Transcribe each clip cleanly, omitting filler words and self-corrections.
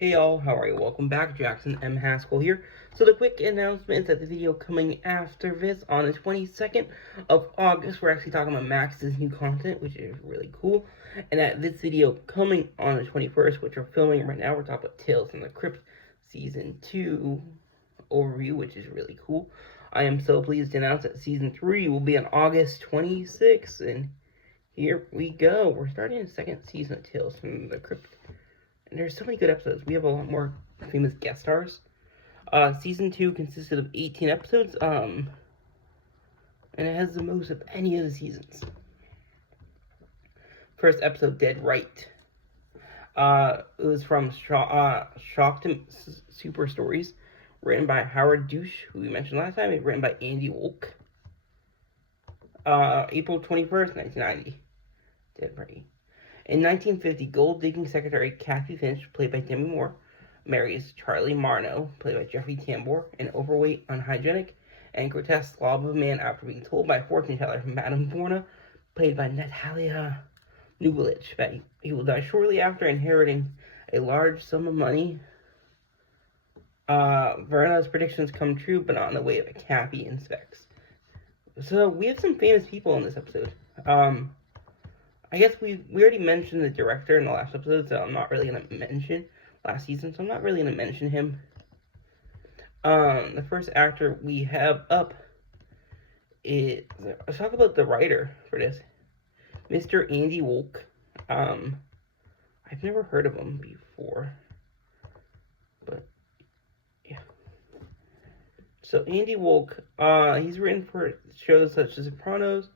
Hey y'all, how are you? Welcome back. Jackson M. Haskell here. So the quick announcement is that the video coming after this on the 22nd of August, we're actually talking about Max's new content, which is really cool. And that this video coming on the 21st, which we're filming right now, we're talking about Tales from the Crypt Season 2 overview, which is really cool. I am so pleased to announce that Season 3 will be on August 26th, and here we go. We're starting the second season of Tales from the Crypt. And there's so many good episodes. We have a lot more famous guest stars. Season 2 consisted of 18 episodes, and it has the most of any of the seasons. First episode, Dead Right. It was from Shocked Super Stories, written by Howard Douche, who we mentioned last time, and written by Andy Wolk. April 21st, 1990. Dead Right. In 1950, gold-digging secretary Kathy Finch, played by Demi Moore, marries Charlie Marno, played by Jeffrey Tambor, an overweight, unhygienic, and grotesque slob of a man after being told by fortune teller Madame Borna, played by Natalia Nugalich, that he will die shortly after inheriting a large sum of money. Verna's predictions come true, but not in the way of Kathy and Specs. So we have some famous people in this episode. I guess we already mentioned the director in the last episode, so I'm not really going to mention last season, so I'm not really going to mention him. The first actor we have up is, let's talk about the writer for this, Mr. Andy Wolk. I've never heard of him before, but yeah. So Andy Wolk, he's written for shows such as Sopranos,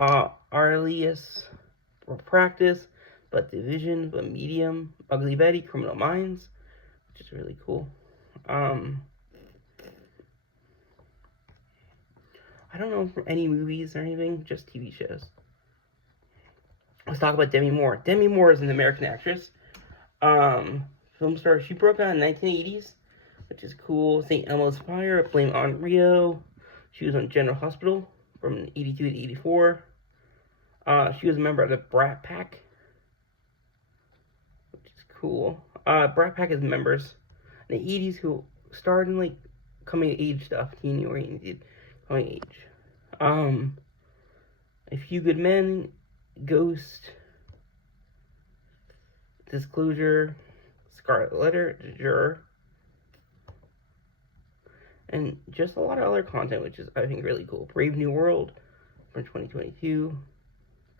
Arliss, Practice, but Division, but Medium, Ugly Betty, Criminal Minds, which is really cool. I don't know from any movies or anything, just TV shows. Let's talk about Demi Moore. Demi Moore is an American actress, film star. She broke out in the 1980s, which is cool. St. Elmo's Fire, Blame on Rio. She was on General Hospital from 82 to 84. She was a member of the Brat Pack, which is cool. Brat Pack is members in the 80s who starred in like coming of age stuff, teen oriented coming of age. A Few Good Men, Ghost, Disclosure, Scarlet Letter, Juror, and just a lot of other content, which is I think really cool. Brave New World from 2022.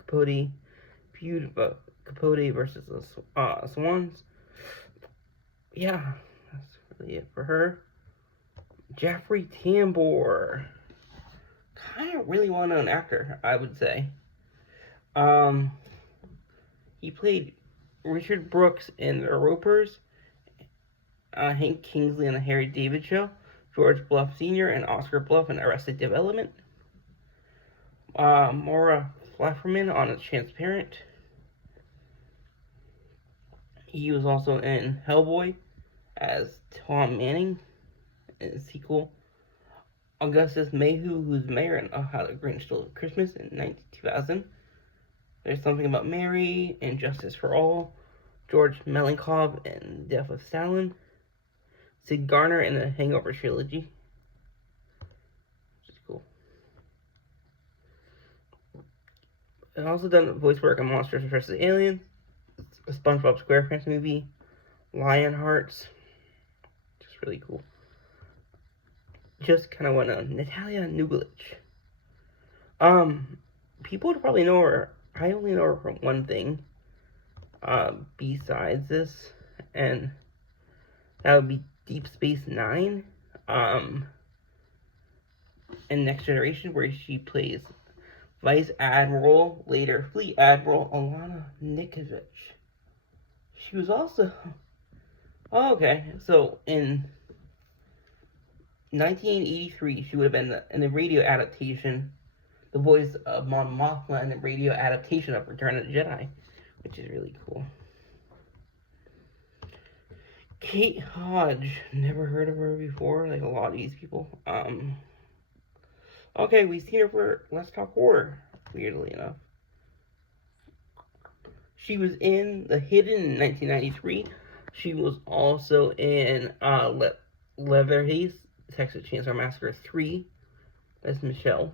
Capote, feud Capote versus the Swans. Yeah, that's really it for her. Jeffrey Tambor, kind of really well-known actor, I would say. He played Richard Brooks in The Ropers, Hank Kingsley on The Harry David Show, George Bluff Sr. and Oscar Bluff in Arrested Development, Maura Flafferman on A Transparent. He was also in Hellboy as Tom Manning in the sequel. Augustus Mayhew, who's mayor in How the Grinch Stole Christmas in 2000. There's Something About Mary and Justice for All. George Melenkov in Death of Stalin. Sid Garner in the Hangover trilogy, which is cool. I've also done voice work on Monsters vs. Aliens, a SpongeBob SquarePants movie, Lionhearts, just really cool. Just kind of went on Natalia Nugalich. People would probably know her. I only know her from one thing, besides this, and that would be Deep Space Nine, and Next Generation, where she plays Vice Admiral, later Fleet Admiral Alana Nikovich. She was also... Oh, okay. So, in 1983, she would have been in the radio adaptation, the voice of Mon Mothma in the radio adaptation of Return of the Jedi, which is really cool. Kate Hodge. Never heard of her before, like a lot of these people. Okay, we've seen her for Let's Talk Horror, weirdly enough. She was in The Hidden in 1993, She was also in Leatherface, Texas Chainsaw Massacre 3 as Michelle.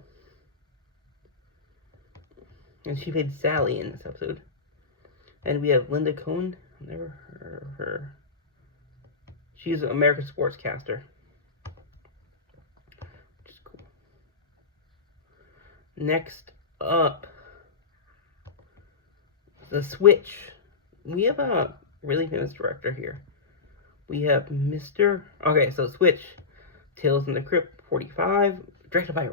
And she played Sally in this episode. And we have Linda Cohn. I've never heard of her. She's an American sportscaster, which is cool. Next up, The Switch. We have a really famous director here. We have Switch, Tales in the Crypt 45, directed by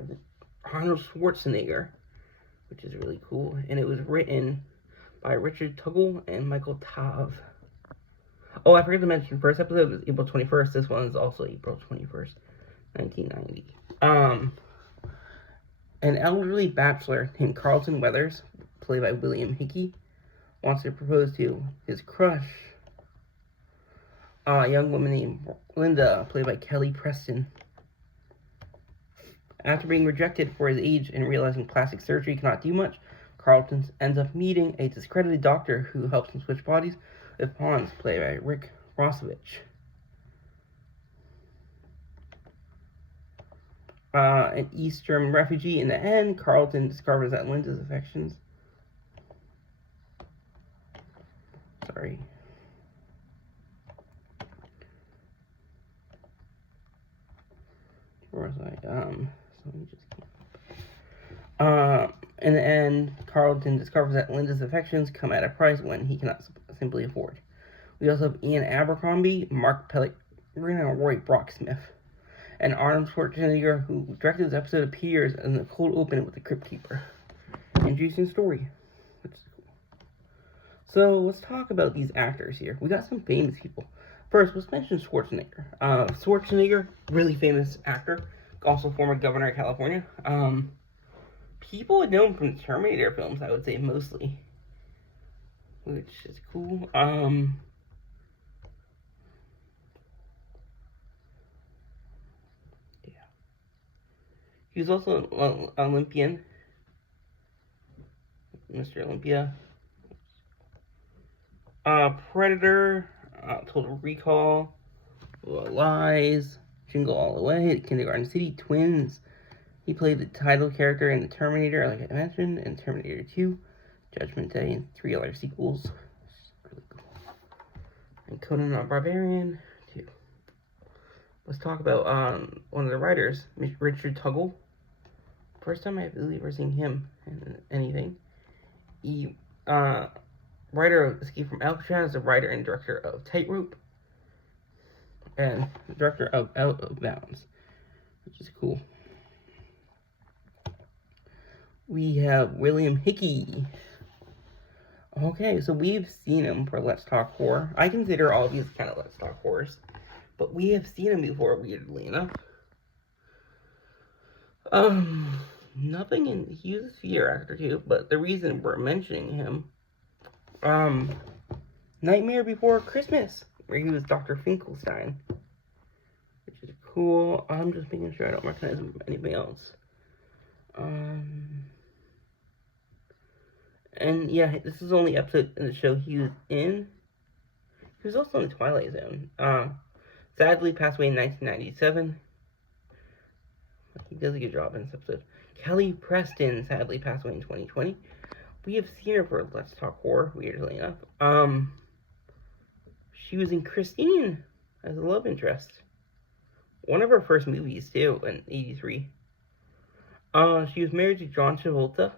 Arnold Schwarzenegger, which is really cool. And it was written by Richard Tuggle and Michael Tav. Oh, I forgot to mention, first episode was April 21st. This one is also April 21st, 1990. An elderly bachelor named Carlton Weathers, played by William Hickey, wants to propose to his crush, a young woman named Linda, played by Kelly Preston. After being rejected for his age and realizing plastic surgery cannot do much, Carlton ends up meeting a discredited doctor who helps him switch bodies with Pawns, played by Rick Rossovich. An East German refugee. In the end, Carlton discovers that Linda's affections. Sorry. Where was I? So let me just in the end, Carlton discovers that Linda's affections come at a price when he cannot simply afford. We also have Ian Abercrombie, Mark Pellegrino, and Roy Brocksmith. And Arnold Schwarzenegger, who directed this episode, appears in the cold open with the Crypt Keeper. Interesting story. Which is cool. So let's talk about these actors here. We got some famous people. First, let's mention Schwarzenegger. Schwarzenegger, really famous actor, also former governor of California. People would know him from the Terminator films, I would say, mostly. Which is cool. Yeah. He was also an Olympian. Mr. Olympia. Predator, Total Recall, Lies, Jingle All the Way, Kindergarten City, Twins. He played the title character in the Terminator, like I mentioned, and Terminator 2, Judgment Day, and 3 other sequels. Really cool. And Conan the Barbarian, too. Let's talk about one of the writers, Richard Tuggle. First time I believe we're seeing him in anything. He, writer of Escape from Alcatraz, the writer and director of Tightrope, and director of Out of Bounds, which is cool. We have William Hickey. Okay, so we've seen him for Let's Talk Horror. I consider all of these kind of Let's Talk Horrors, but we have seen him before, weirdly enough. Nothing in, he was a theater actor too, but the reason we're mentioning him, Nightmare Before Christmas, where he was Dr. Finkelstein, which is cool. I'm just making sure I don't recognize him from anything else. And yeah, this is the only episode in the show he was in. He was also in the Twilight Zone. Sadly passed away in 1997. He does a good job in this episode. Kelly Preston sadly passed away in 2020. We have seen her for Let's Talk Horror, weirdly enough. She was in Christine as a love interest. One of her first movies, too, in 83. She was married to John Travolta.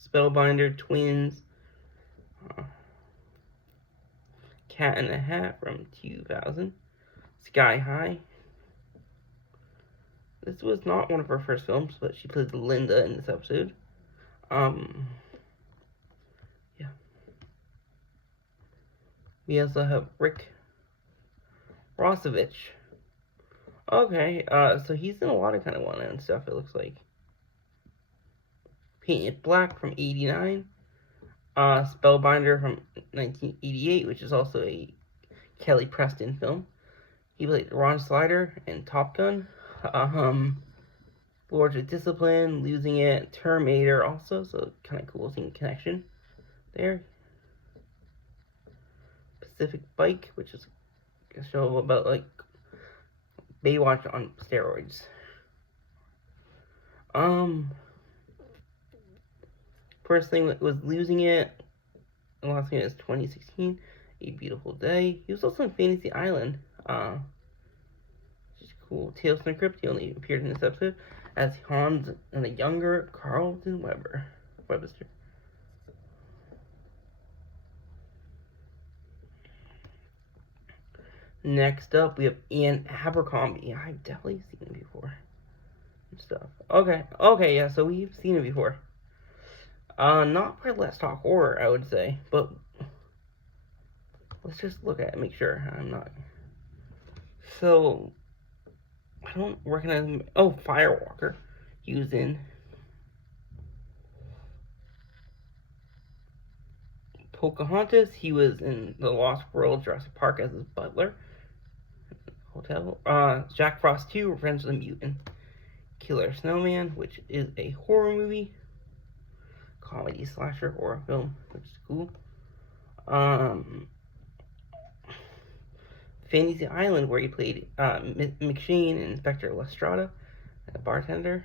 Spellbinder, Twins. Cat in the Hat from 2000. Sky High. This was not one of her first films, but she played Linda in this episode. Yeah. We also have Rick Rossovich. Okay, so he's in a lot of kind of well-known stuff, it looks like. Painted Black from 89. Spellbinder from 1988, which is also a Kelly Preston film. He played Ron Slider in Top Gun. Lords of Discipline, Losing It, Terminator also, so kind of cool seeing connection there. Pacific Bike, which is a show about like Baywatch on steroids. First thing was Losing It. The last thing is 2016, A Beautiful Day. He was also in Fantasy Island. Which is cool. Tales from the Crypt. He only appeared in this episode as Hans and the younger Carlton Webster. Next up, we have Ian Abercrombie. I've definitely seen him before. And stuff. Okay, yeah, so we've seen him before. Not for Let's Talk Horror, I would say, but let's just look at it, make sure I'm not. So, I don't recognize him. Oh, Firewalker. He was in Pocahontas. He was in The Lost World, Jurassic Park as his butler. Hotel. Jack Frost 2, Revenge of the Mutant. Killer Snowman, which is a horror movie. Comedy slasher horror film, which is cool. Fantasy Island, where he played McShane and Inspector Lestrada, a bartender.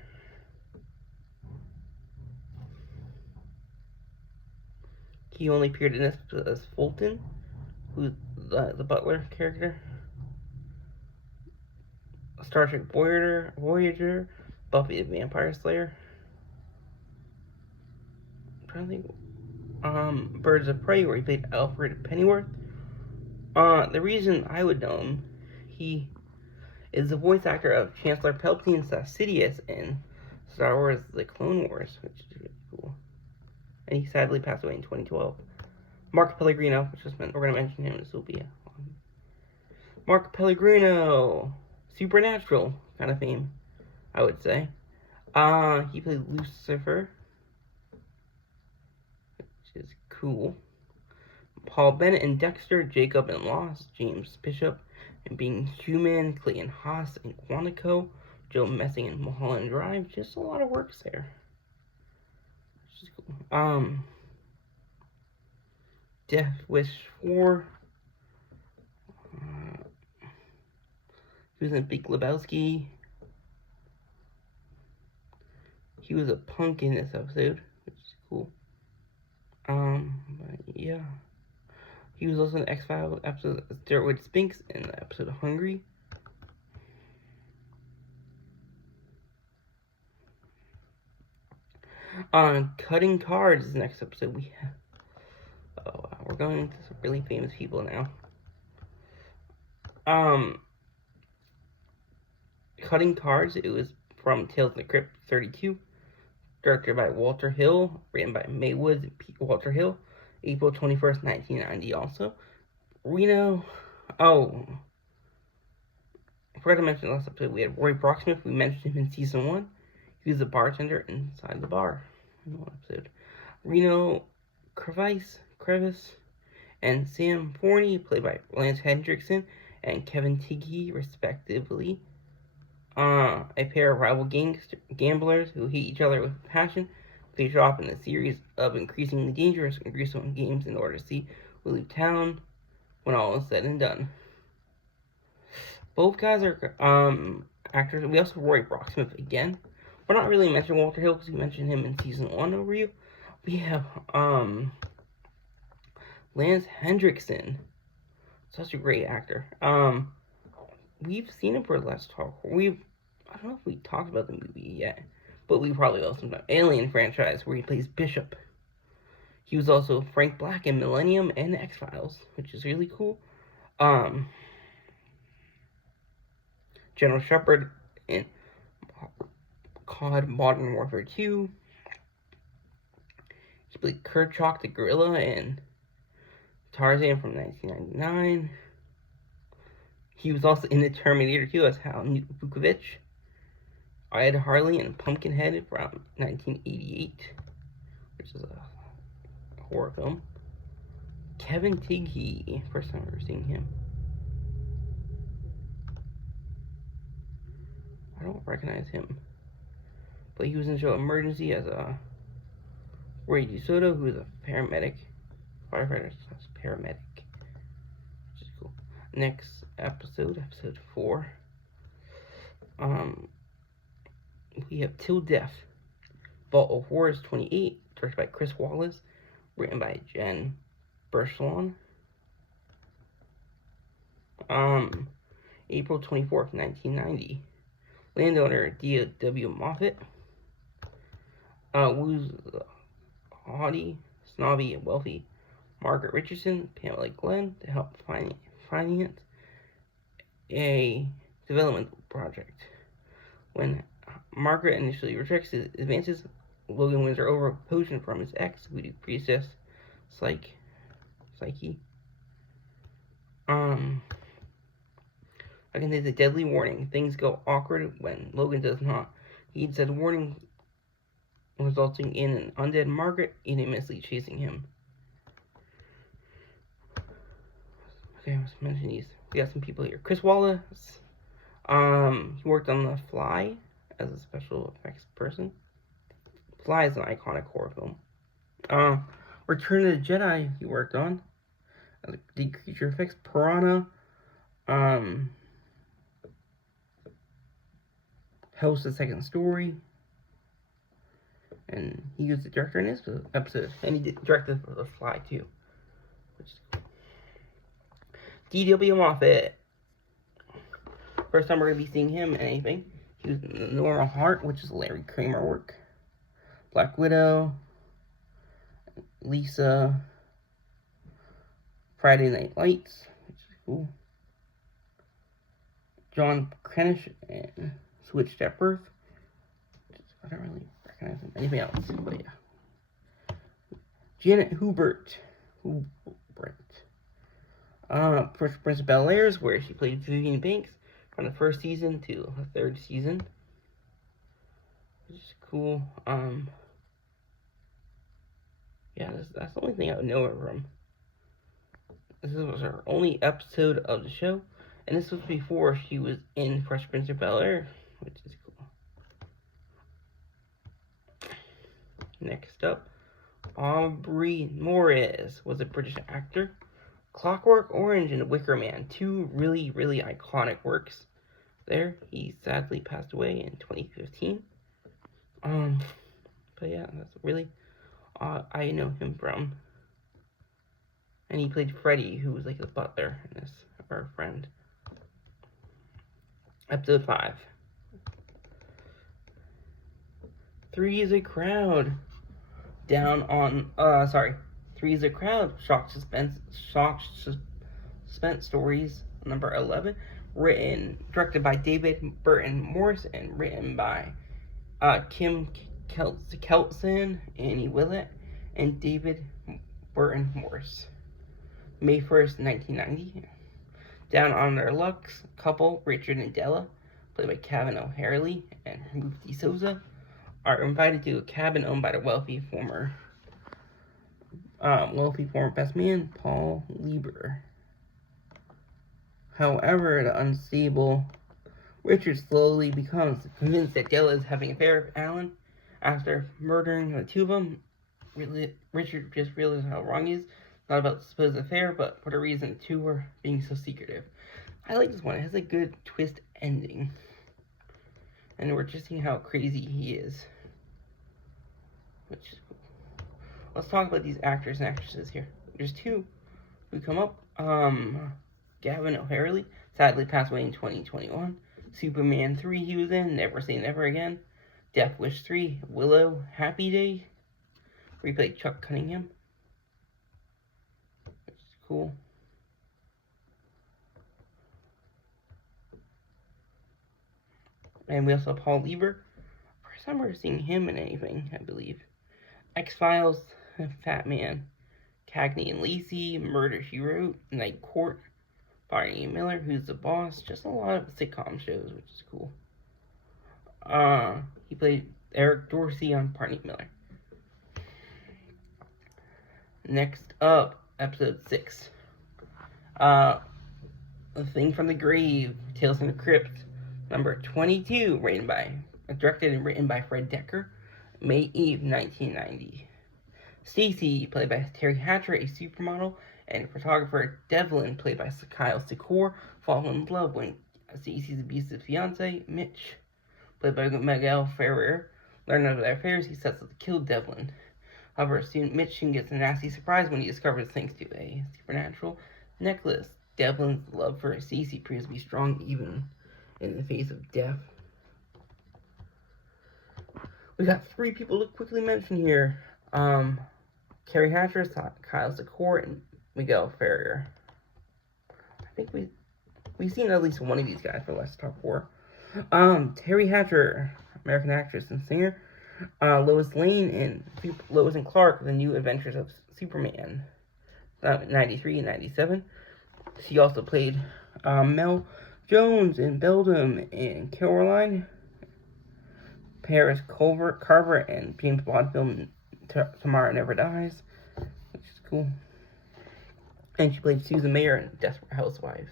He only appeared in this as Fulton, who's the butler character. Star Trek Voyager, Buffy the Vampire Slayer. I'm trying to think. Birds of Prey, where he played Alfred Pennyworth. The reason I would know him, he is the voice actor of Chancellor Palpatine's Sidious in Star Wars The Clone Wars, which is really cool. And he sadly passed away in 2012. Mark Pellegrino, which is we're going to mention him, this will be Mark Pellegrino, Supernatural kind of fame, I would say. He played Lucifer, which is cool. Paul Bennett and Dexter, Jacob and Lost, James Bishop and Being Human, Clayton Haas and Quantico, Joe Messing and Mulholland Drive. Just a lot of works there. Which is cool. Death Wish 4. He was in Big Lebowski. He was a punk in this episode, which is cool. But yeah. He was also in the X-Files episode of Steroid Spinks in the episode of Hungry. On Cutting Cards is the next episode we have. Oh, wow. We're going into some really famous people now. Cutting Cards, it was from Tales of the Crypt 32. Directed by Walter Hill. Written by Mae Woods and Walter Hill. April 21st, 1990 also. Reno. Oh. I forgot to mention last episode we had Roy Brocksmith. We mentioned him in season 1. He was a bartender inside the bar in one episode. Reno Crevice and Sam Forney, played by Lance Hendrickson and Kevin Tighe, respectively. A pair of rival gamblers who hate each other with passion face off in a series of increasingly dangerous and gruesome games in order to see who leave town when all is said and done. Both guys are actors. We also have Roy Brocksmith again. We're not really mentioning Walter Hill because we mentioned him in season 1 overview. We have Lance Hendrickson, such a great actor. We've seen him for Let's Talk. I don't know if we talked about the movie yet, but we probably will sometime. Alien franchise, where he plays Bishop. He was also Frank Black in Millennium and X-Files, which is really cool. General Shepard in COD Modern Warfare 2. He played Kerchak the Gorilla in Tarzan from 1999. He was also in the Terminator 2 as Hal Vukovich. Ed Harley in Pumpkinhead from 1988, which is a horror film. Kevin Tighe, first time ever seeing him. I don't recognize him, but he was in the show Emergency as a Ray DeSoto, who is a paramedic, firefighter / paramedic. Next episode 4. We have Till Death, Vault of Horrors 28, directed by Chris Wallace, written by Jen Berslon. April 24th, 1990. Landowner D.W. Moffat. Woo's haughty, snobby, and wealthy Margaret Richardson, Pamela Glenn, to help finance a development project. When Margaret initially rejects his advances, Logan wins her over a potion from his ex, voodoo priestess Psyche. I can say the deadly warning. Things go awkward when Logan does not heed said warning, resulting in an undead Margaret infamously chasing him. Okay, let's mention these. We got some people here. Chris Wallace. He worked on The Fly as a special effects person. Fly is an iconic horror film. Return of the Jedi he worked on as the creature effects. Piranha. Host the Second Story. And he was the director in this episode. And he directed The Fly too, which is cool. D.W. Moffat. First time we're going to be seeing him in anything. He was in The Normal Heart, which is Larry Kramer work. Black Widow. Lisa. Friday Night Lights, which is cool. John Krenish and Switched at Birth. I don't really recognize anything else, but yeah. Janet Hubert. Fresh Prince of Bel-Air, where she played Vivian Banks from the first season to the third season, which is cool. Yeah, that's the only thing I would know her from. This was her only episode of the show, and this was before she was in Fresh Prince of Bel-Air, which is cool. Next up, Aubrey Morris was a British actor. Clockwork Orange and Wicker Man, two really, really iconic works there. He sadly passed away in 2015. But yeah, that's really I know him from. And he played Freddy, who was like the butler in this, or a friend. Episode 5. Three's a Crowd. Three's a Crowd. Shock suspense stories number 11. Directed by David Burton Morse and written by Kim Keltson, Annie Willett, and David Burton Morse. May 1st, 1990. Down on their luck, couple Richard and Della, played by Kevin O'Harley and Ruth DeSouza, are invited to a cabin owned by the wealthy former best man Paul Lieber. However, the unstable Richard slowly becomes convinced that Della is having an affair with Alan. After murdering the two of them, Richard just realizes how wrong he is. Not about the supposed affair, but for the reason the two were being so secretive. I like this one. It has a good twist ending. And we're just seeing how crazy he is. Which is cool. Let's talk about these actors and actresses here. There's two who come up. Gavin O'Harley, sadly passed away in 2021. Superman 3 he was in, Never Say Never Again. Death Wish 3, Willow, Happy Day, where he played Chuck Cunningham. Which is cool. And we also have Paul Lieber. First time we're seeing him in anything, I believe. X-Files, Fat Man, Cagney and Lacey, Murder, She Wrote, Night Court, Barney Miller, Who's the Boss, just a lot of sitcom shows, which is cool. He played Eric Dorsey on Barney Miller. Next up, episode 6. The Thing from the Grave, Tales from the Crypt, number 22, directed and written by Fred Decker, May 8th, 1990. Stacy, played by Terry Hatcher, a supermodel, and photographer Devlin, played by Kyle Secor, fall in love when Stacy's abusive fiance, Mitch, played by Miguel Ferrer, learn of their affairs. He sets out to kill Devlin. However, Mitch soon gets a nasty surprise when he discovers, thanks to a supernatural necklace, Devlin's love for Stacy proves to be strong even in the face of death. We got 3 people to quickly mention here. Carrie Hatcher, Kyle Secor, and Miguel Ferrer. I think we've seen at least one of these guys for Let's Talk War. Terry Hatcher, American actress and singer. Lois Lane in Lois and Clark, The New Adventures of Superman, 93 and 97. She also played Mel Jones in Beldam and Caroline. Paris Carver and James Bond film Tomorrow Never Dies, which is cool. And she played Susan Mayer in Desperate Housewives.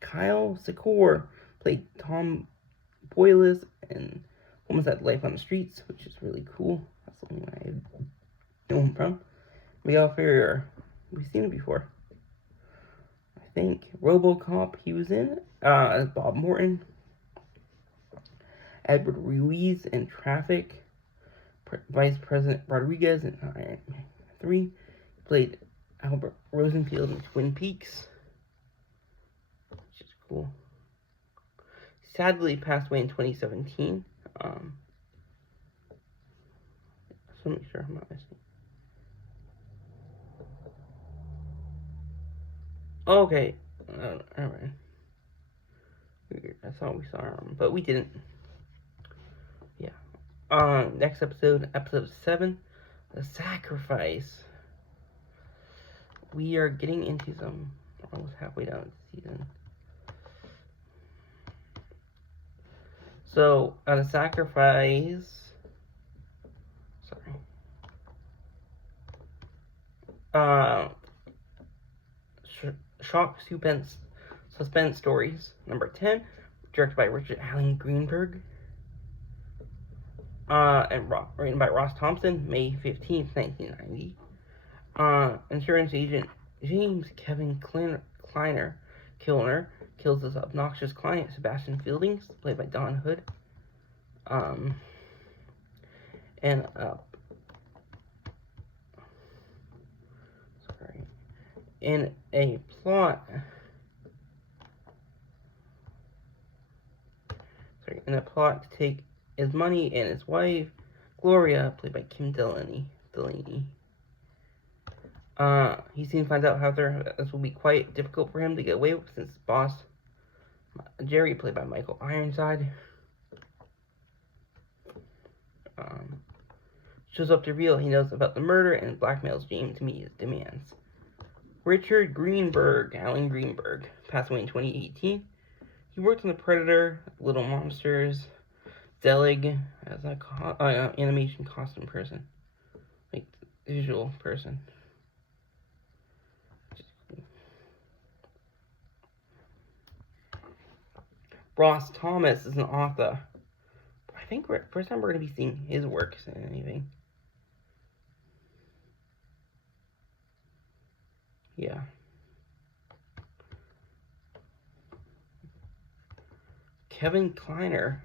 Kyle Secor played Tom Boyles in Almost Had Life on the Streets, which is really cool. That's the only one I know him from. Miguel Ferrer, we've seen him before. I think RoboCop he was in, as Bob Morton. Edward Ruiz in Traffic. Vice President Rodriguez in Iron Man 3. He played Albert Rosenfield in Twin Peaks, which is cool. Sadly, passed away in 2017. So make sure I'm not missing. Okay, alright. I thought we saw him, but we didn't. Yeah. Next episode 7, The Sacrifice. We are getting into some, almost halfway down the season. So, The Sacrifice, shock suspense stories, number 10, directed by Richard Allen Greenberg, and written by Ross Thompson, May 15th, 1990. Insurance agent James Kevin Kilner kills his obnoxious client, Sebastian Fieldings, played by Don Hood. In a plot to take his money and his wife, Gloria, played by Kim Delaney. He soon finds out, however, this will be quite difficult for him to get away with, since his boss, Jerry, played by Michael Ironside, shows up to reveal he knows about the murder and blackmails James to meet his demands. Richard Greenberg, Alan Greenberg, passed away in 2018. He worked on The Predator, Little Monsters, Zelig, as an animation costume person, like visual person. Ross Thomas is an author. I think first time we're going to be seeing his works in anything. Yeah. Kevin Kilner.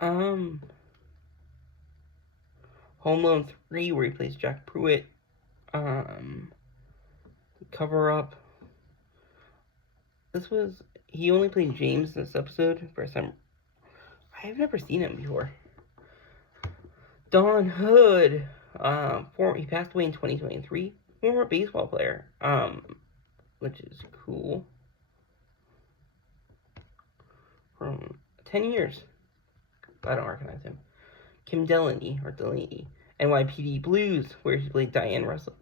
Home Alone 3, where he plays Jack Pruitt. Cover Up. He only played James in this episode. First time. I've never seen him before. Don Hood. He passed away in 2023. Former baseball player. Which is cool. From 10 years. I don't recognize him. Kim Delaney, NYPD Blues, where she played Diane Russell.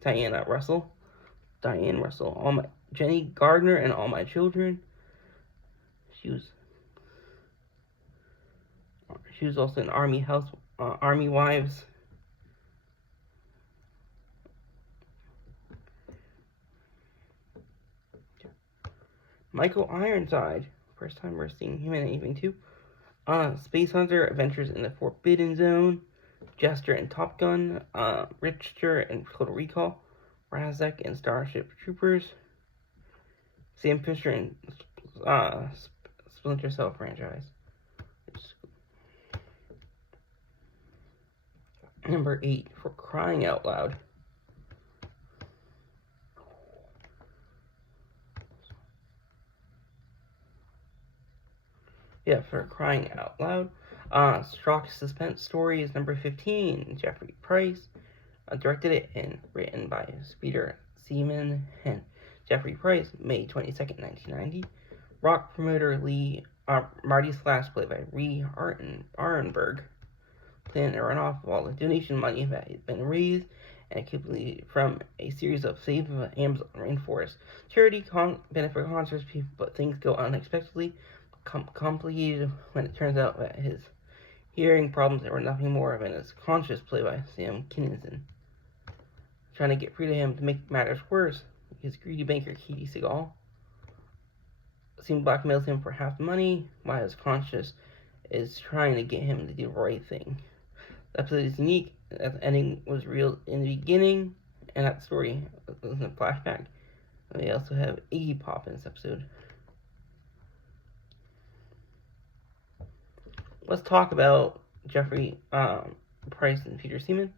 Jenny Gardner and All My Children. She was also in Army Wives. Michael Ironside, first time we're seeing him in anything too. Space Hunter, Adventures in the Forbidden Zone, Jester and Top Gun, Richter and Total Recall, Razak and Starship Troopers, Sam Fisher and Splinter Cell franchise. Number 8, For Crying Out Loud. Yeah, For Crying Out Loud. Shock Suspense Story is number 15, Jeffrey Price. Directed it and written by Peter Seaman and Jeffrey Price, May 22nd, 1990. Rock promoter Marty Slash, played by Ree Arenberg, planned to run off of all the donation money that had been raised and accumulated from a series of Save the Amazon Rainforest charity benefit concerts, but things go unexpectedly complicated when it turns out that his hearing problems were nothing more than his conscience, played by Sam Kinison. Trying to get free to him to make matters worse, his greedy banker Katie Seagal blackmails him for half the money, while his conscience is trying to get him to do the right thing. The episode is unique, as the ending was real in the beginning, and that story was in a flashback. And we also have Iggy Pop in this episode. Let's talk about Jeffrey Price and Peter Seaman.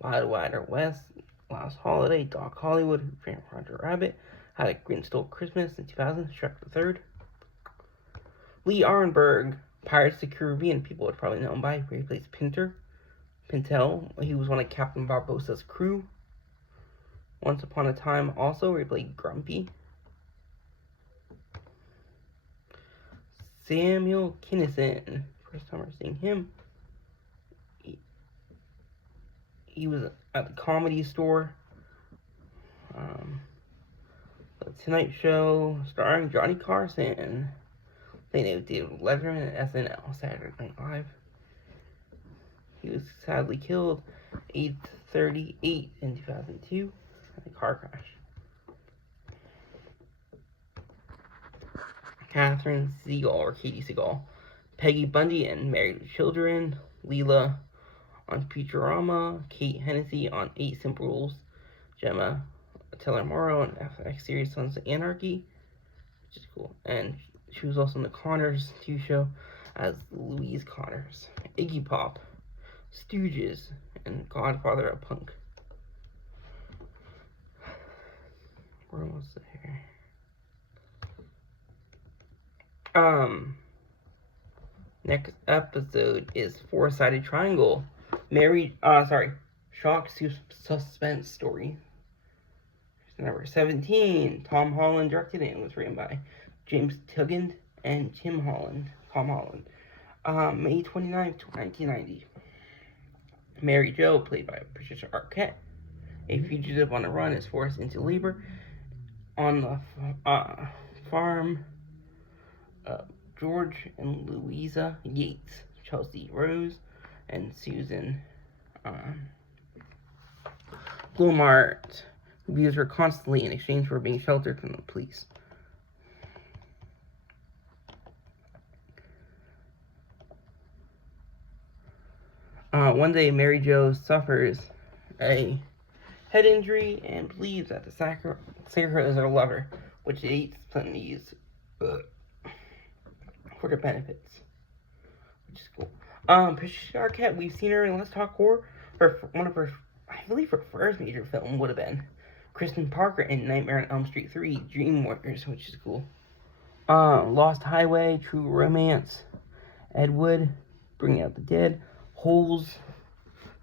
Wild Wider West, Last Holiday, Doc Hollywood, Who Framed Roger Rabbit, How the Grinch Stole Christmas in 2000, Shrek the Third. Lee Arenberg, Pirates of the Caribbean, people would probably know him by, where he plays Pintel. He was one of Captain Barbossa's crew. Once Upon a Time, also, where he played Grumpy. Samuel Kinison, first time we're seeing him. He was at the Comedy Store. The Tonight Show, starring Johnny Carson. They named David Letterman and SNL, Saturday Night Live. He was sadly killed 8:38 in 2002 in a car crash. Catherine Seagal, or Katie Seagal. Peggy Bundy and Married with Children. Leela on Futurama. Kate Hennessy on 8 Simple Rules. Gemma Teller Morrow on FX series Sons of Anarchy, which is cool. And she was also in the Connors TV show as Louise Connors. Iggy Pop, Stooges, and Godfather of Punk. We're almost there. Next episode is Four-Sided Triangle. Shock Suspense Story. Number 17, Tom Holland directed it and was written by James Tugend and Tom Holland. May 29th, 1990. Mary Jo, played by Patricia Arquette, a fugitive on the run, is forced into labor on the farm. George and Louisa Yates, Chelsea Rose, and Susan Blumart abuse her constantly in exchange for being sheltered from the police. One day, Mary Jo suffers a head injury and believes that the Sacred is her lover, which Yates plans to use for their benefits, which is cool. Patricia Arquette, we've seen her in Let's Talk Horror. One of her, I believe her first major film would have been Kristen Parker in Nightmare on Elm Street 3, Dream Warriors, which is cool. Lost Highway, True Romance, Ed Wood, Bringing Out the Dead, Holes,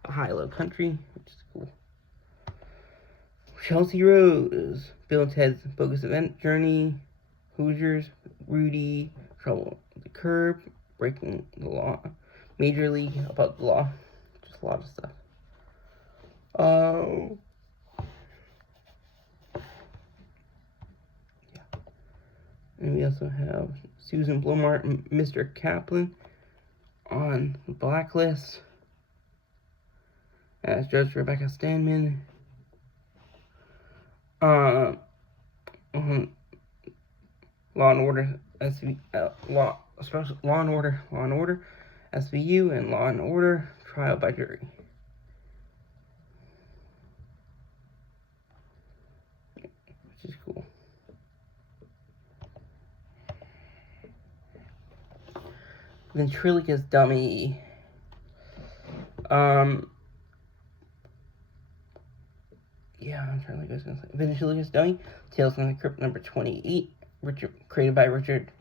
A High-Low Country, which is cool. Chelsea Rose, Bill and Ted's Bogus Event Journey, Hoosiers, Rudy, Trouble with the Curb, Breaking the Law, Major League, About the Law, just a lot of stuff. And we also have Susan Blumart and Mr. Kaplan on Blacklist as Judge Rebecca Stanman. Law and Order Law and Order SVU, and Law and Order Trial by Jury. Which is cool. Ventriloquist Dummy. Yeah, I'm trying to think what I was gonna say. Ventriloquist Dummy, Tales from the Crypt number 28, created by Richard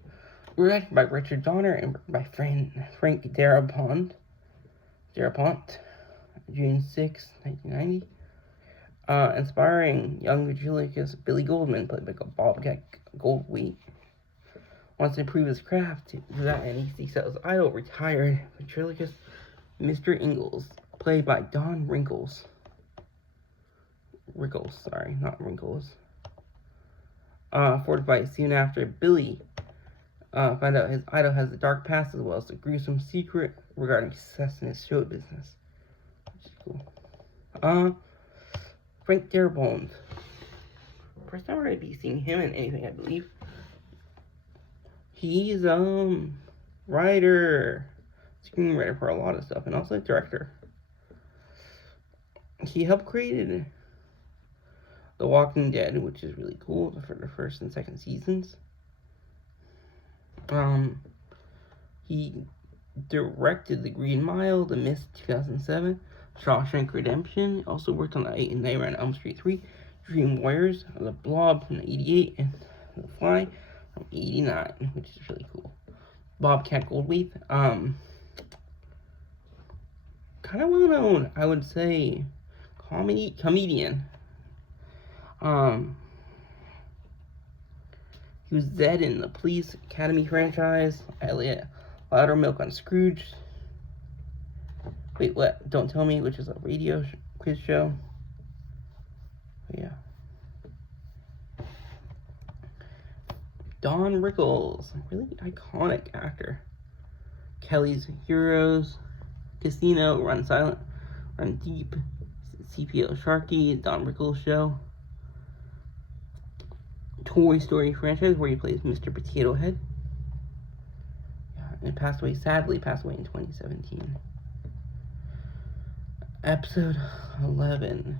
Donner and by Frank Darabont, June 6, 1990. Inspiring young ventriloquist Billy Goldman, played by Bobcat Goldthwait, wants to improve his craft to that, and he seeks out his idol, retired ventriloquist Mr. Ingalls, played by Don Rickles. Fortified soon after Billy find out his idol has a dark past as well as a gruesome secret regarding success in his show business. Which is cool. Frank Darabont. First time we're going to be seeing him in anything, I believe. He's writer, screenwriter for a lot of stuff, and also a director. He helped create The Walking Dead, which is really cool for the first and second seasons. He directed The Green Mile, The Mist 2007, Shawshank Redemption. Also worked on The Nightmare on Elm Street 3, Dream Warriors, The Blob from 88, and The Fly from 89, which is really cool. Bobcat Goldthwait, kind of well known, I would say, comedian. He was Zed in the Police Academy franchise, Elliot Loudermilk on Scrooge. Wait, what? Don't Tell Me, which is a radio quiz show. But yeah. Don Rickles, really iconic actor. Kelly's Heroes, Casino, Run Silent, Run Deep, CPO Sharky, Don Rickles Show. Toy Story franchise where he plays Mr. Potato Head. Yeah, and sadly passed away in 2017. Episode 11.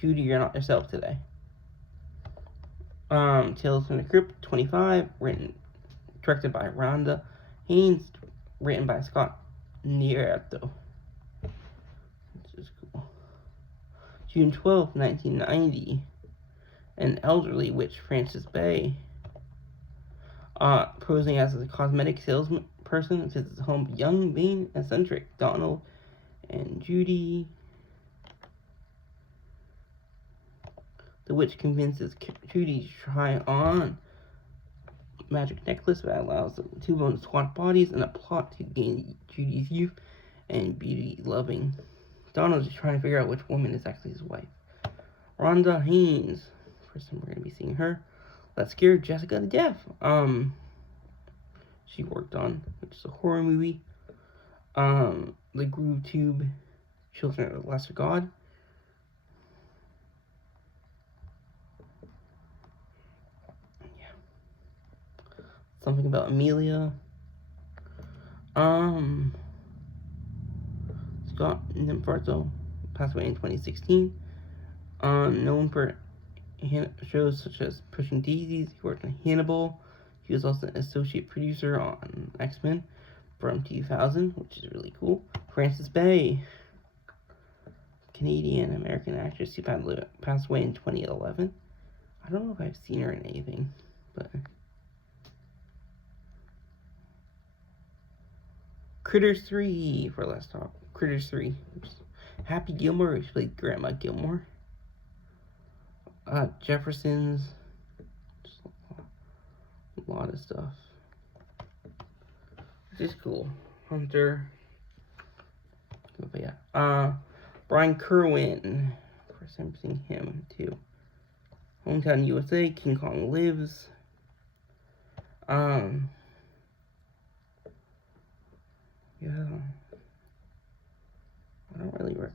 Judy, You're Not Yourself Today. Tales from the Crypt 25, directed by Rhonda Haynes, written by Scott Nieto. Which is cool. June 12, 1990. An elderly witch, Frances Bay, posing as a cosmetic salesperson, visits the home of young, vain, eccentric Donald and Judy. The witch convinces Judy to try on a magic necklace that allows the two bones to swap bodies in a plot to gain Judy's youth and beauty loving. Donald is trying to figure out which woman is actually his wife. Rhonda Haynes. First time we're going to be seeing her. That Scared Jessica to Death. She worked on, which is a horror movie. The Groove Tube, Children of the Lesser God. Yeah. Something About Amelia. Scott Nimfarto passed away in 2016. Known for shows such as Pushing Daisies. He worked on Hannibal. He was also an associate producer on X-Men from 2000, which is really cool. Frances Bay, Canadian-American actress who passed away in 2011. I don't know if I've seen her in anything, but... Critters 3 for last talk. Critters 3. Happy Gilmore, she played Grandma Gilmore. Jeffersons. Just a lot of stuff. Which is cool. Hunter. But yeah. Brian Kerwin. First time seeing him too. Hometown USA. King Kong Lives. Yeah. I don't really work.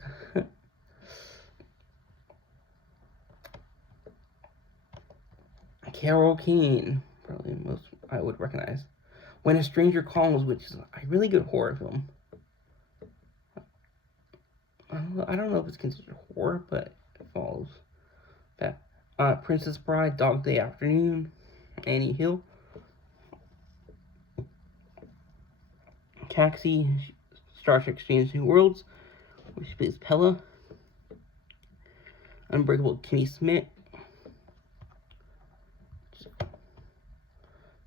Carol Kane, probably most I would recognize. When a Stranger Calls, which is a really good horror film. I don't know if it's considered horror, but it follows that. Princess Bride, Dog Day Afternoon, Annie Hill. Taxi, Star Trek Strange New Worlds, where she plays Pella. Unbreakable Kimmy Schmidt.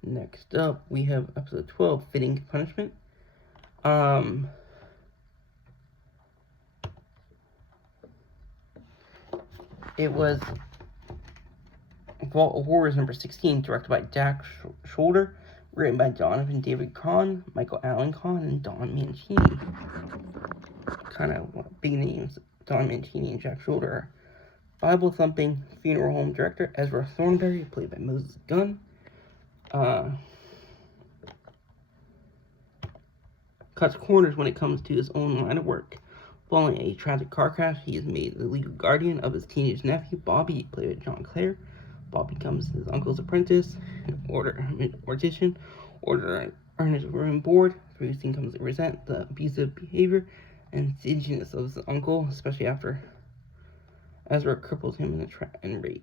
Next up, we have episode 12, Fitting Punishment. It was Vault of Horrors number 16, directed by Jack Shoulder, written by Jonathan David Kahn, Michael Allen Kahn, and Don Mancini. Kind of big names, Don Mancini and Jack Shoulder are. Bible thumping funeral home director Ezra Thornberry, played by Moses Gunn. Cuts corners when it comes to his own line of work. Following a tragic car crash, he is made the legal guardian of his teenage nephew, Bobby, played by John Clare. Bob becomes his uncle's apprentice, mortician, order earn his room and board. Through scene comes to resent the abusive behavior and stinginess of his uncle, especially after Ezra cripples him in rage.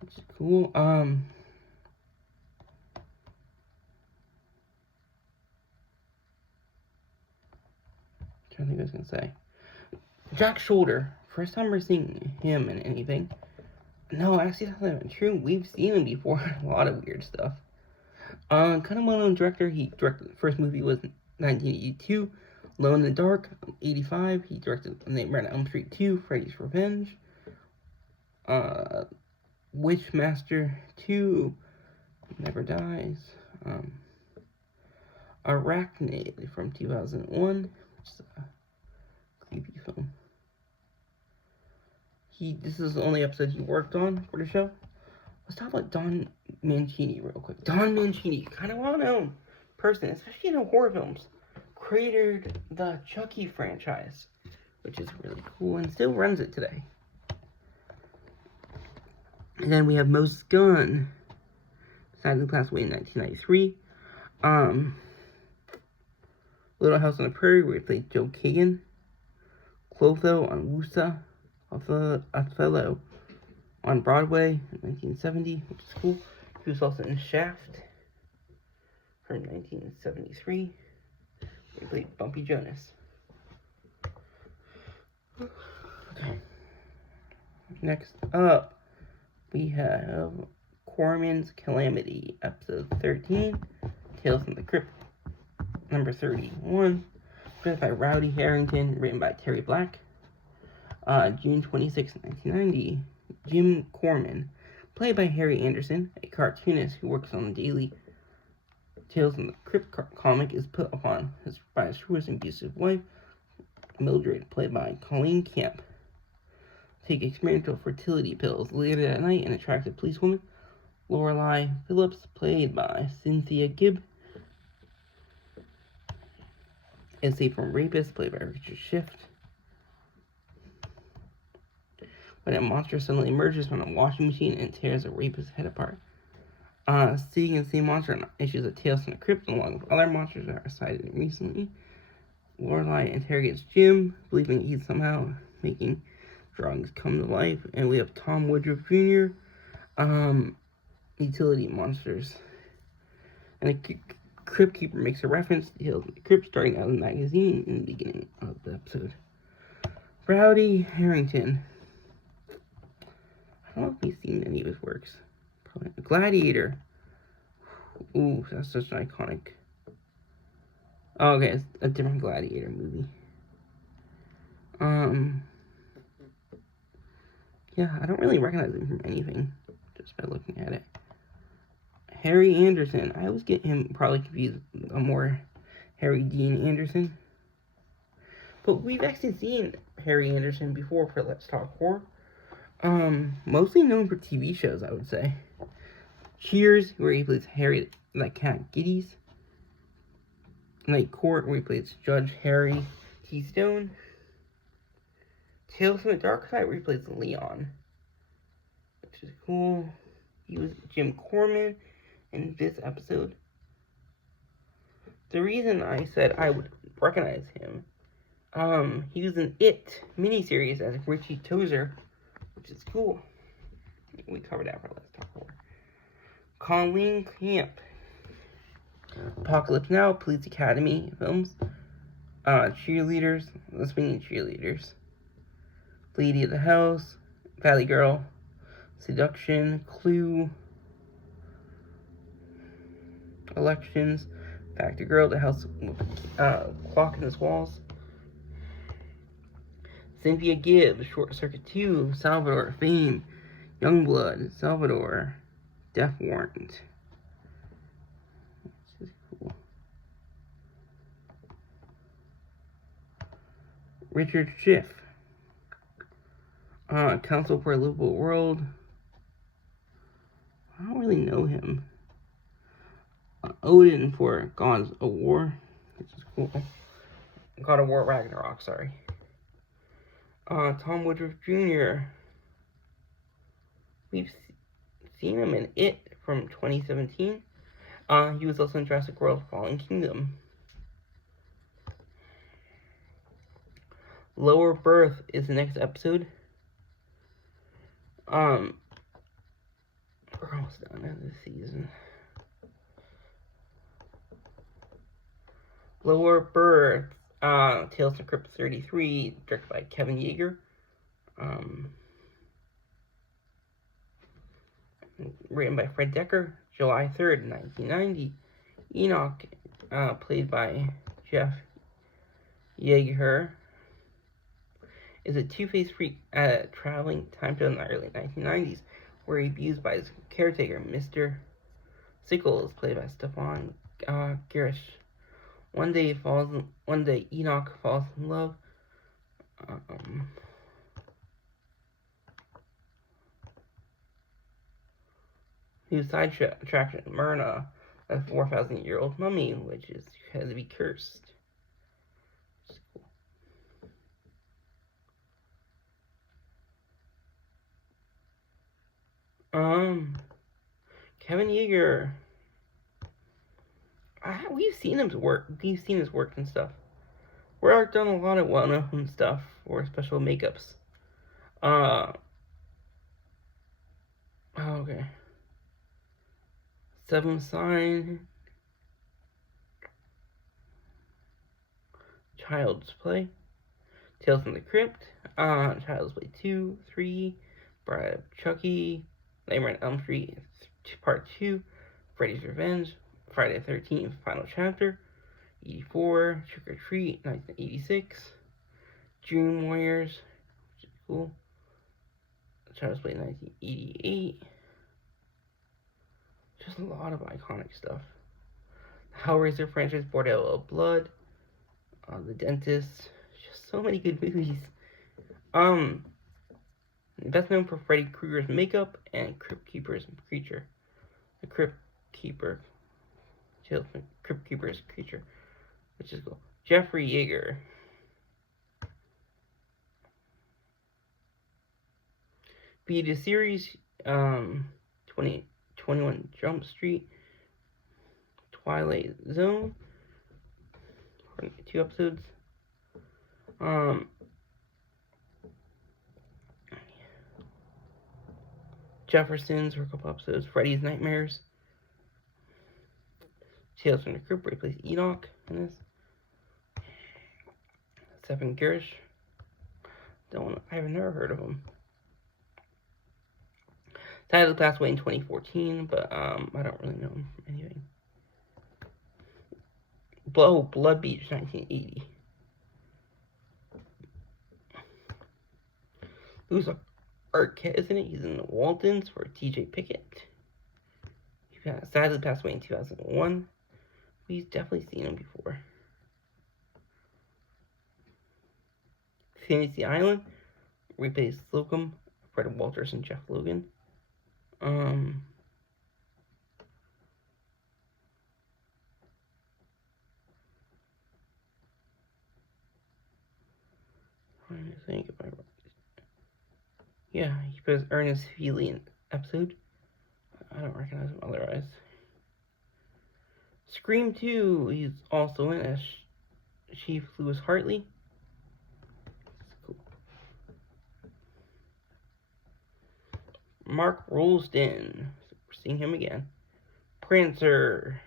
Which is cool. Trying to think what I was gonna say. Jack Shoulder. First time we're seeing him in anything. No, actually that's not even true. We've seen him before. A lot of weird stuff. Kind of well-known director. He directed the first movie was 1982. Alone in the Dark, 85. He directed Nightmare on Elm Street 2, Freddy's Revenge. Witchmaster 2, Never Dies. Arachnid from 2001, which is a creepy film. This is the only episode he worked on for the show. Let's talk about Don Mancini real quick. Don Mancini, kind of well-known person, especially in horror films. Created the Chucky franchise, which is really cool, and still runs it today. And then we have Moses Gunn, sadly passed away in 1993. Little House on the Prairie, where he played Joe Kagan. Clotho on Wusa, Othello on Broadway in 1970, which is cool. He was also in Shaft from 1973. He played Bumpy Jonas. Okay. Next up, we have Corman's Calamity, episode 13, Tales from the Crypt, number 31, written by Rowdy Harrington, written by Terry Black. June 26, 1990, Jim Corman, played by Harry Anderson, a cartoonist who works on the daily Tales from the Crypt comic, is put upon by his truest and abusive wife, Mildred, played by Colleen Camp. Take experimental fertility pills later that night. An attractive policewoman, Lorelei Phillips, played by Cynthia Gibb, escape from rapists, played by Richard Schiff. When a monster suddenly emerges from a washing machine and tears a rapist's head apart. Seeing and seeing monster issues of Tales from the Crypt, along with other monsters that are cited recently. Lorelei interrogates Jim, believing he's somehow making drawings come to life. And we have Tom Woodruff Jr., utility monsters. And the Crypt Keeper makes a reference to Tales from the Crypt starting out in the magazine in the beginning of the episode. Rowdy Harrington. I don't know if we've seen any of his works. Probably. Gladiator. Ooh, that's such an iconic. Oh, okay, it's a different Gladiator movie. Yeah, I don't really recognize him from anything, just by looking at it. Harry Anderson. I always get him probably confused with a more Harry Dean Anderson. But we've actually seen Harry Anderson before for Let's Talk Horror. Mostly known for TV shows, I would say. Cheers, where he plays Harry the Cat Giddies. Night Court, where he plays Judge Harry T. Stone. Tales from the Dark Side, where he plays Leon. which is cool. He was Jim Corman in this episode. The reason I said I would recognize him, he was in It miniseries as Richie Tozer, which is cool. We covered that for last talk. Colleen Camp, Apocalypse Now, Police Academy films, Cheerleaders, The Swinging Cheerleaders, Lady of the House, Valley Girl, Seduction, Clue, Elections, Factor Girl, The House Clock in Its Walls, Cynthia Gibbs, Short Circuit 2, Salvador, Fame, Youngblood, Salvador, Death Warrant. This is cool. Richard Schiff, Council for a Livable World. I don't really know him. Odin for Gods of War. This is cool. God of War Ragnarok, sorry. Tom Woodruff Jr. We've seen him in It from 2017. He was also in Jurassic World Fallen Kingdom. Lower Birth is the next episode. We're almost done in this season. Lower Birth, Tales from Crypt 33, directed by Kevin Yeager. Written by Fred Decker, July 3rd, 1990. Enoch, played by Jeff Yeager, is a two-faced freak traveling time to the early 1990s, where he's abused by his caretaker, Mr. Sickles, played by Stefan Garish. One day Enoch falls in love. He was sidetracked Myrna, a 4,000-year-old mummy, which has to be cursed. Kevin Yeager. We've seen his work. We've seen his work and stuff. We've done a lot of well-known stuff for special makeups. Okay. Seventh Sign. Child's Play. Tales from the Crypt. Child's Play 2, 3. Bride of Chucky. Nightmare on Elm Street Part 2. Freddy's Revenge. Friday the 13th, Final Chapter. 84. Trick or Treat, 1986. Dream Warriors, which is cool. Child's Play, 1988. Just a lot of iconic stuff. Hellraiser franchise, Bordello of Blood. The Dentist. Just so many good movies. Best known for Freddy Krueger's makeup and Crypt Keeper's creature. The Crypt Keeper. Crypt Keeper's creature, which is cool. Jeffrey Yeager. Be the series 21 Jump Street, Twilight Zone, 2 episodes. Jeffersons for a couple episodes. Freddy's Nightmares. Tales from the Crypt, where he plays Enoch in this. Stephen Garish. I've never heard of him. Sadly passed away in 2014, but I don't really know him from anything. Blood Beach, 1980. Who's Arquette, isn't it? He's in the Waltons for TJ Pickett. He sadly passed away in 2001. We've definitely seen him before. Fantasy Island, replays Slocum, Fred Walters, and Jeff Logan. Trying to think if I... Yeah, he plays Ernest Feely in episode. I don't recognize him otherwise. Scream 2, he's also in as Chief Lewis Hartley. Cool. Mark Rolston, we're seeing him again. Prancer,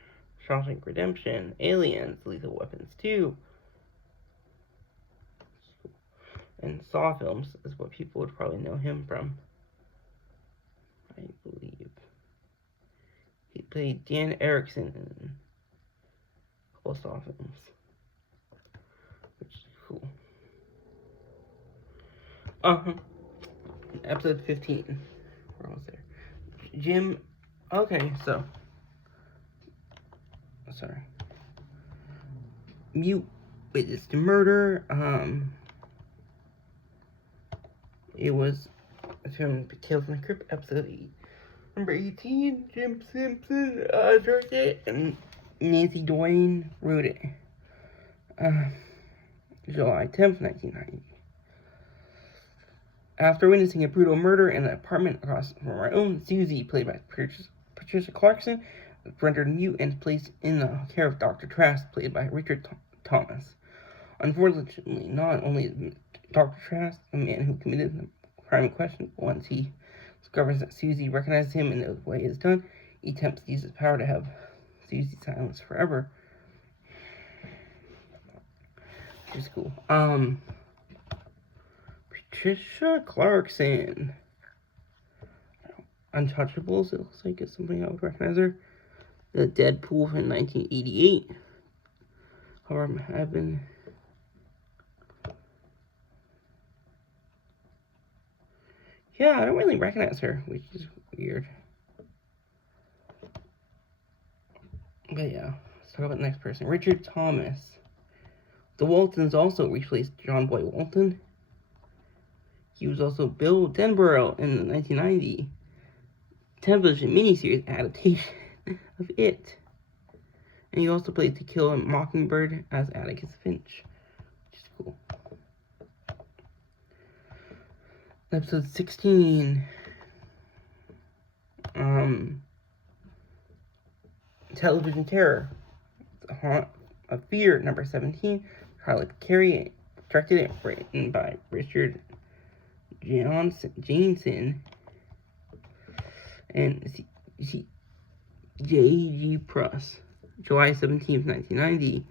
Shawshank Redemption, Aliens, Lethal Weapons 2. And Saw films is what people would probably know him from, I believe. He played Dan Erickson in a couple of Saw films, which is cool. Episode 15. We're almost there. Jim. Okay, so. Sorry. Mute witness to murder. It was a film Tales from the Crypt, episode 8. Number 18, Jim Simpson directed it, and Nancy Duane wrote it. July 10th, 1990. After witnessing a brutal murder in an apartment across from her own, Susie, played by Patricia Clarkson, was rendered mute and placed in the care of Dr. Trask, played by Richard Thomas. Unfortunately, not only is Dr. Trask the man who committed the crime in question, but once he discovers that Susie recognizes him and knows what he has done, he attempts to use his power to have Susie silenced forever. Which is cool. Patricia Clarkson. Untouchables, it looks like it's something I would recognize her. The Deadpool from 1988. However, I've been... Yeah, I don't really recognize her, which is weird. But yeah, let's talk about the next person. Richard Thomas. The Waltons also replaced John Boy Walton. He was also Bill Denborough in the 1990 television miniseries adaptation of It. And he also played To Kill a Mockingbird as Atticus Finch, which is cool. Episode 16. Television Terror. The Haunt of Fear, number 17. Charlotte Carey, directed and written by Richard Jansen and J.G. Pruss. July 17th, 1990.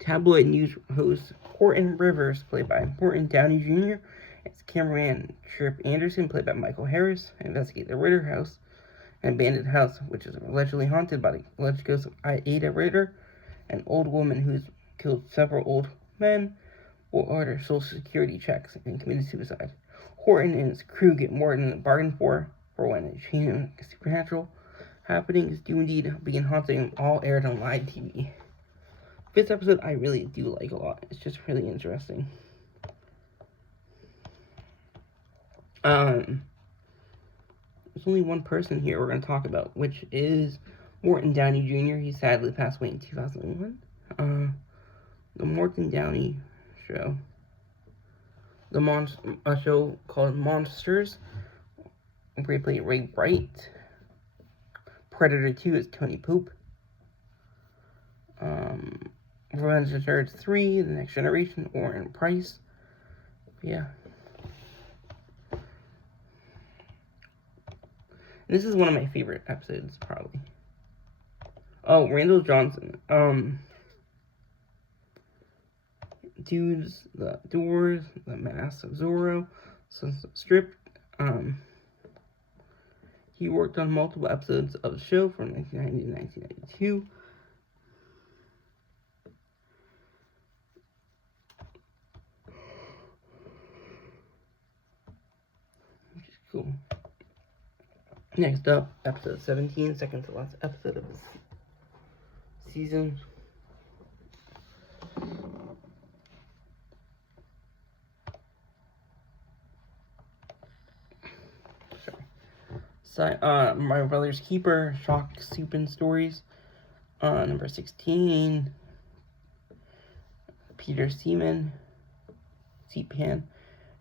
Tabloid news host Horton Rivers, played by Morton Downey Jr., as cameraman Trip Anderson, played by Michael Harris, investigate the Ritter House, an abandoned house which is allegedly haunted by the alleged ghost of Ada Ritter, an old woman who's killed several old men, will order social security checks and committed suicide. Horton and his crew get more than a bargain for when a chain of supernatural happenings do indeed begin haunting them, all aired on live TV. This episode I really do like a lot. It's just really interesting. There's only one person here we're going to talk about, which is Morton Downey Jr. He sadly passed away in 2001. The Morton Downey Show. A show called Monsters, where he played Ray Bright. Predator 2 is Tony Pope. Revenge of the Nerds 3, The Next Generation, Warren Price. Yeah. This is one of my favorite episodes, probably. Oh, Randall Johnson. Dudes, The Doors, The Mask of Zorro, Sunset Strip. He worked on multiple episodes of the show from 1990 to 1992. Which is cool. Next up, episode 17, second to last episode of this season. My Brother's Keeper, Shock Supin Stories. Number 16, Peter Seapan,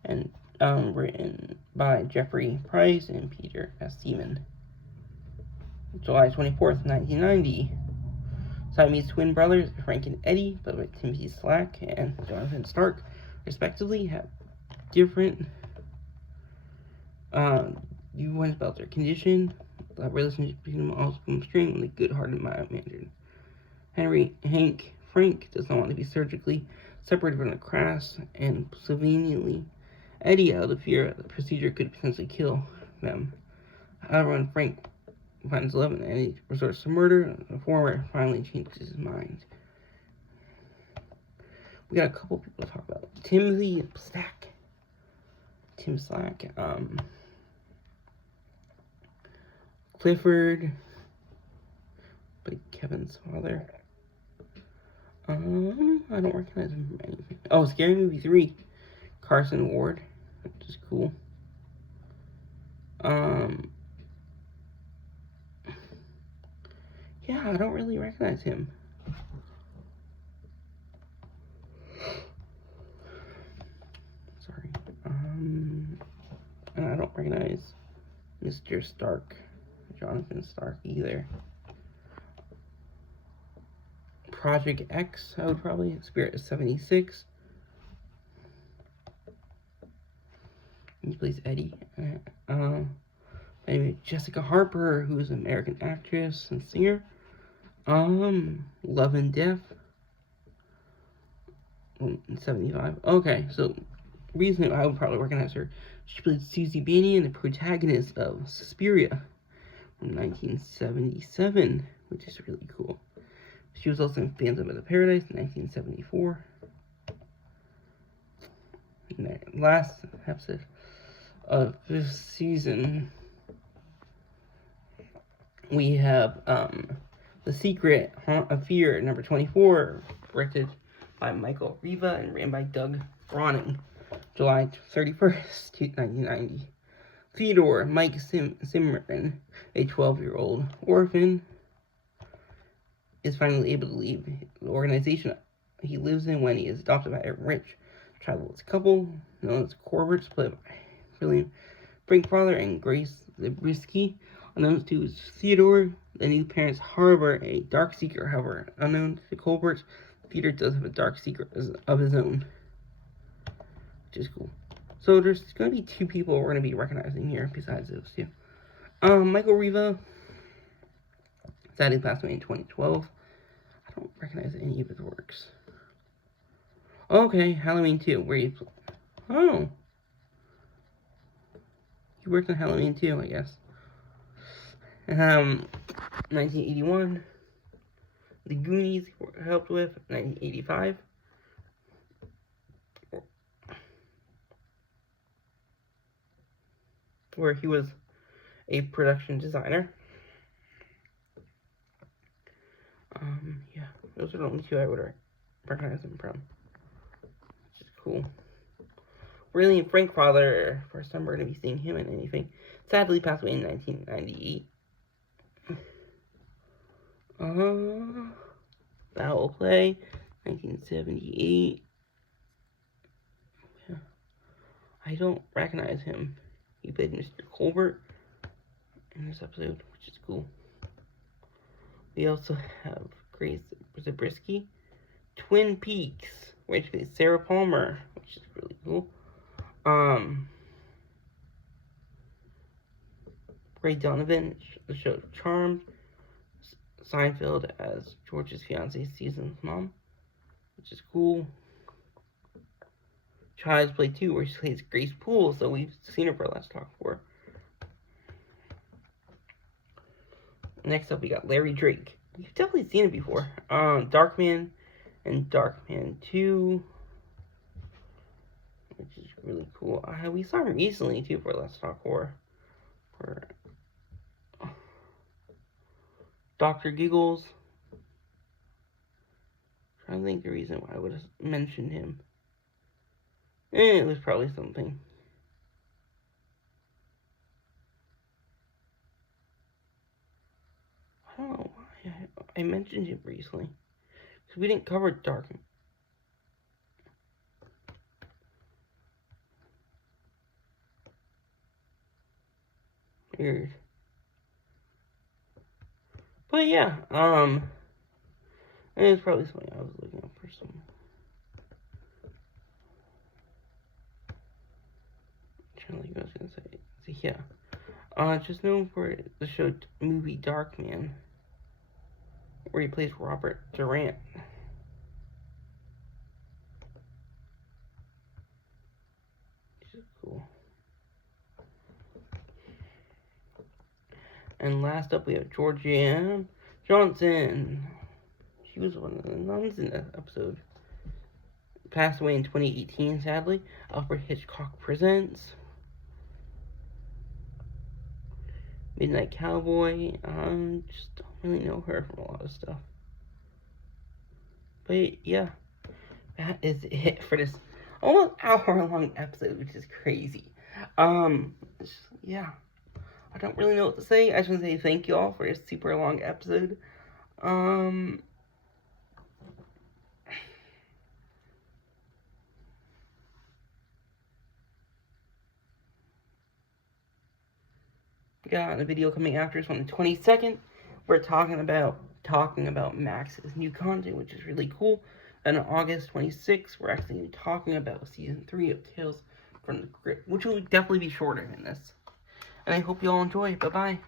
and Written by Jeffrey Price and Peter S. Seaman. July 24th, 1990. Siamese twin brothers Frank and Eddie, played by Timothy Slack and Jonathan Stark, respectively, have different viewpoints about their condition. The relationship between them also becomes strained when the good-hearted, mild-mannered Hank Frank does not want to be surgically separated from the crass and Slovenianly Eddie out of fear that the procedure could potentially kill them. However, when Frank finds love and Eddie resorts to murder, the former finally changes his mind. We got a couple people to talk about. Tim Slack, Clifford, but Kevin's father. I don't recognize him from anything. Oh, Scary Movie 3, Carson Ward, which is cool. Yeah, I don't really recognize him. Sorry. And I don't recognize Mr. Stark, Jonathan Stark, either. Project X, I would probably. Spirit of 76. He plays Eddie. Anyway, Jessica Harper, who's an American actress and singer. Love and Death. 75. Okay, so reason I would probably recognize her. She played Susie Banian, the protagonist of Suspiria from 1977, which is really cool. She was also in Phantom of the Paradise in 1974. In the last episode of this season, we have The Secret, Haunt of Fear, number 24, directed by Michael Riva and written by Doug Browning, July 31st, 1990. Theodore Mike Simmerman, a 12-year-old orphan, is finally able to leave the organization he lives in when he is adopted by a rich, childless couple known as Corberts, played by brilliant Frank Father and Grace Zabriskie. Unknown to Theodore, the new parents harbor a dark secret. However, unknown to Colberts, Peter does have a dark secret of his own, which is cool. So there's going to be two people we're going to be recognizing here besides those two. Michael Riva sadly passed away in 2012. I don't recognize any of his works. Okay, Halloween 2, where you... Oh. He worked on Halloween 2, I guess. 1981. The Goonies he helped with, 1985. Where he was a production designer. Yeah, those are the only two I would recognize him from. Which is cool. Brilliant Frank Father, first time we're going to be seeing him in anything. Sadly passed away in 1998. Foul Play, 1978. Yeah. I don't recognize him. He played Mr. Colbert in this episode, which is cool. We also have Grace Zabriskie. Twin Peaks, where she plays Sarah Palmer, which is really cool. Ray Donovan, the show Charmed. Seinfeld as George's fiancée Susan's mom, which is cool. Child's Play 2, where she plays Grace Poole, so we've seen her for Let's Talk 4. Next up, we got Larry Drake. You've definitely seen it before. Darkman and Darkman 2, which is really cool. We saw him recently, too, for Let's Talk 4. For Dr. Giggles. I'm trying to think the reason why I would have mentioned him. It was probably something. I don't know why I mentioned him recently. Because we didn't cover Dark. Weird. But yeah, it's probably something I was looking up for some. I'm trying to think what I was gonna say. So yeah, just known for the show movie Darkman, where he plays Robert Durant. Which is cool. And last up, we have Georgianne Johnson. She was one of the nuns in the episode. Passed away in 2018, sadly. Alfred Hitchcock Presents. Midnight Cowboy. Just don't really know her from a lot of stuff. But yeah, that is it for this almost hour-long episode, which is crazy. Yeah. I don't really know what to say. I just want to say thank you all for this super long episode. Got a video coming after this on the 22nd. We're talking about Max's new content, which is really cool. And on August 26th, we're actually talking about season 3 of Tales from the Crypt, which will definitely be shorter than this. And I hope you all enjoy. Bye bye.